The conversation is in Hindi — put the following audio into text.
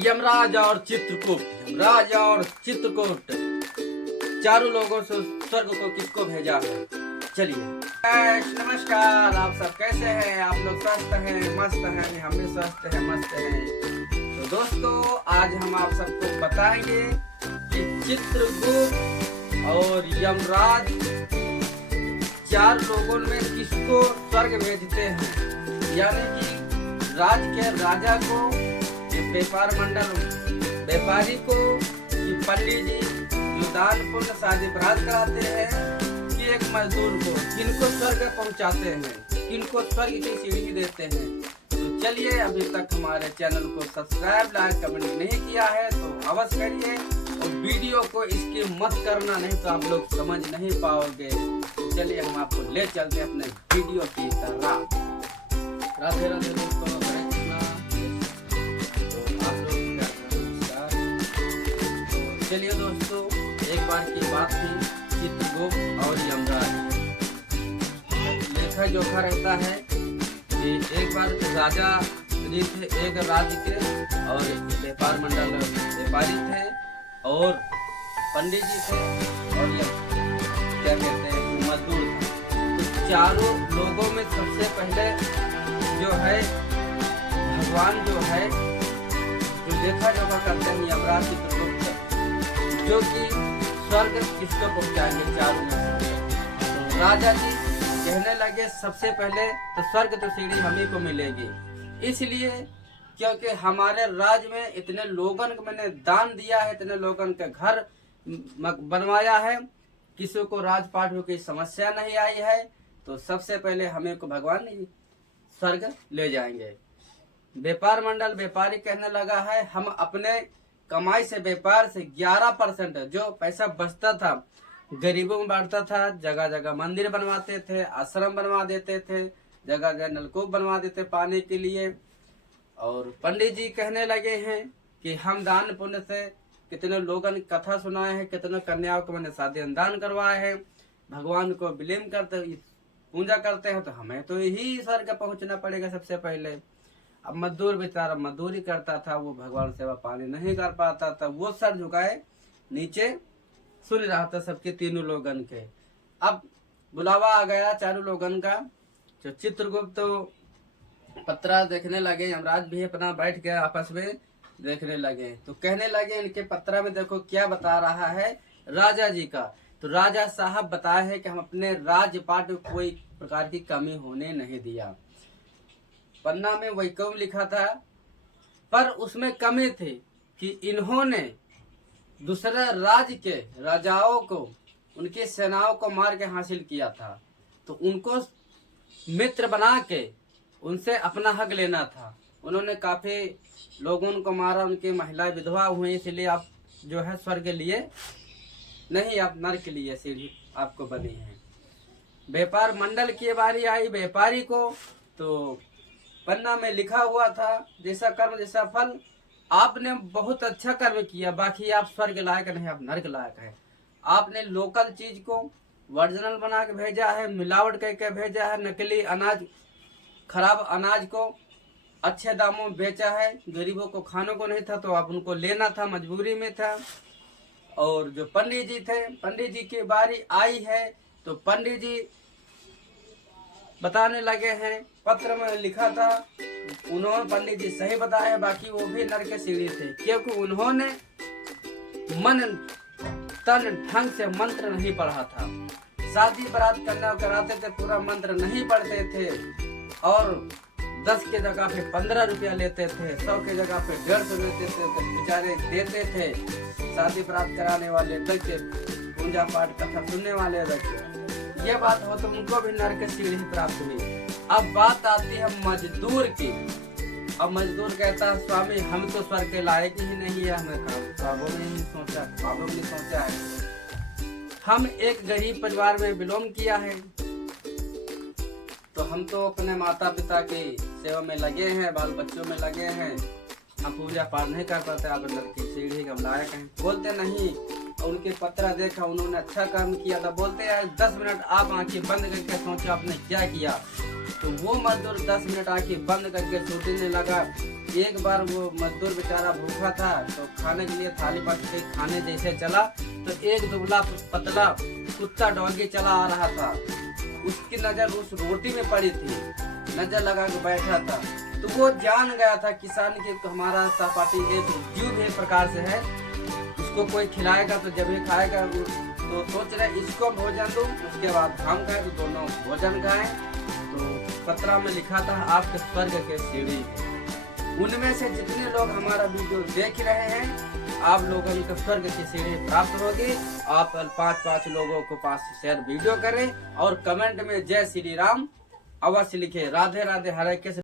यमराज और चित्रकूट चारों लोगों से स्वर्ग को किसको भेजा है। चलिए नमस्कार, आप सब कैसे हैं? आप लोग स्वस्थ हैं, मस्त हैं? हम भी स्वस्थ हैं, मस्त हैं। तो दोस्तों, आज हम आप सबको बताएंगे कि चित्रकूट और यमराज चार लोगों में किसको स्वर्ग भेजते हैं। यानी कि राज के राजा को, व्यापार मंडल व्यापारी को, कि पंडित जी जो दान पुण्य शादी बरात कराते हैं, कि एक मजदूर को, किनको स्वर्ग पहुंचाते हैं, किनको स्वर्ग की सीढ़ी देते हैं। तो चलिए, अभी तक हमारे चैनल को सब्सक्राइब, लाइक, कमेंट नहीं किया है तो अवश्य करिए और वीडियो को इसकी मत करना, नहीं तो आप लोग समझ नहीं पाओगे। तो चलिए, हम आपको ले चलते हैं अपने वीडियो की तरह। राधे राधे दोस्तों, चलिए दोस्तों, एक बार की बात थी चित्रकूट और यमराज। लेखा जोखा रहता है कि एक बार राजा जी थे, एक राज्य के, और व्यापार मंडल व्यापारी थे, और पंडित जी थे, और क्या कहते हैं मजदूर थे। तो चारों लोगों में सबसे पहले जो है भगवान जो है, जो लेखा जोखा करते हैं यमराज चित्रकूट, जो कि स्वर्ग किसको पहुंचाएंगे चारों में। तो राजा जी कहने लगे सबसे पहले तो स्वर्ग तो सीढ़ी हम ही को मिलेगी, इसलिए क्योंकि हमारे राज्य में इतने लोगन को मैंने दान दिया है, इतने लोगन के घर बनवाया है, किसी को राजपाट हो की समस्या नहीं आई है, तो सबसे पहले हमें को भगवान स्वर्ग ले जाएंगे। व्यापार मंडल व्यापारी कहने लगा है, हम अपने कमाई से, व्यापार से 11% जो पैसा बचता था गरीबों में बांटता था, जगह जगह मंदिर बनवाते थे, आश्रम बनवा देते थे, जगह जगह नलकूप बनवा देते पानी के लिए। और पंडित जी कहने लगे हैं कि हम दान पुण्य से कितने लोगों ने कथा सुनाए हैं, कितने कन्याओं को मैंने शादी दान करवाए हैं, भगवान को विलीन करते पूजा करते हैं, तो हमें तो यही स्वर्ग पहुंचना पड़ेगा सबसे पहले। अब मजदूर बेचारा मजदूरी करता था, वो भगवान सेवा पानी नहीं कर पाता था, वो सर झुकाए नीचे सुन रहा था सबके तीनों लोगन के। अब बुलावा आ गया चारों लोगन का। जो चित्रगुप्त तो पत्रा देखने लगे, यमराज भी अपना बैठ गए, आपस में देखने लगे, तो कहने लगे इनके पत्रा में देखो क्या बता रहा है राजा जी का। तो राजा साहब बताए है कि हम अपने राजपाट में कोई प्रकार की कमी होने नहीं दिया। पन्ना में वही कम लिखा था, पर उसमें कमी थी कि इन्होंने दूसरे राज्य के राजाओं को, उनकी सेनाओं को मार के हासिल किया था, तो उनको मित्र बना के उनसे अपना हक लेना था। उन्होंने काफी लोगों को मारा, उनकी महिलाएं विधवा हुई, इसलिए आप जो है स्वर्ग लिए नहीं, आप नरक के लिए सीढ़ी आपको बनी है। व्यापार मंडल की बारी आई व्यापारी को, तो पन्ना में लिखा हुआ था जैसा कर्म जैसा फल। आपने बहुत अच्छा कर्म किया, बाकी आप स्वर्ग लायक नहीं, आप नरक लायक है। आपने लोकल चीज को ओरिजिनल बना के भेजा है, मिलावट करके भेजा है, नकली अनाज, खराब अनाज को अच्छे दामों में बेचा है, गरीबों को खाने को नहीं था तो आप उनको लेना था, मजबूरी में था। और जो पंडित जी थे, पंडित जी की बारी आई है, तो पंडित जी बताने लगे हैं, पत्र में लिखा था, उन्होंने पंडित जी सही बताया, बाकी वो भी नरक के सीढ़ी थे, क्योंकि उन्होंने मन तन ढंग से मंत्र नहीं पढ़ा था। शादी बारात कन्या कराते थे, पूरा मंत्र नहीं पढ़ते थे, और 10 के जगह पे 15 रुपया लेते थे, 100 के जगह पे 150 लेते थे, तो बेचारे देते थे। शादी बारात कराने वाले बच्चे, पूजा पाठ कथा सुनने वाले बच्चे, ये बात हो तो उनको भी नरक सीढ़ी प्रप्त हुई। अब बात आती है मजदूर की। अब मजदूर कहता है, स्वामी हम तो स्वर्ग के लायक ही नहीं है, हमें ख्वाबों में नहीं सोचा, ख्वाबों में नहीं सोचा है। हम एक गरीब परिवार में बिलोंग किया है, तो हम तो अपने माता पिता की सेवा में लगे हैं, बाल बच्चों में लगे हैं, हम पूजा पाठ नहीं कर पाते, आप नरक की सीढ़ी के लायक हैं। बोलते नहीं, उनके पत्र देखा, उन्होंने अच्छा काम किया था, बोलते हैं 10 मिनट आप आंखें बंद करके सोचो आपने क्या किया। तो वो मजदूर 10 मिनट आके बंद करके सोचने लगा। एक बार वो मजदूर बेचारा भूखा था, तो खाने के लिए थाली पकड़ के खाने जैसे चला, तो एक दुबला पतला कुत्ता डॉगी चला आ रहा था। उसकी नजर उस रोटी में पड़ी थी, नजर लगा के बैठा था। तो वो जान गया था किसान के हमारा सहपाठी एक जीव एक प्रकार से है, इसको कोई खिलाएगा तो जब ये खाएगा। तो सोच रहे इसको भोजन दूं, उसके बाद हम खाएं, तो दोनों भोजन खाएं। तो पत्रा में लिखा था आपके स्वर्ग के सीढ़ी है। उनमें से जितने लोग हमारा वीडियो देख रहे हैं, आप लोगों को स्वर्ग की सीढ़ी प्राप्त होगी। आप 5-5 लोगों को पास शेयर वीडियो करें और कमेंट में जय श्री राम अवश्य लिखे। राधे राधे, हरे कृष्ण।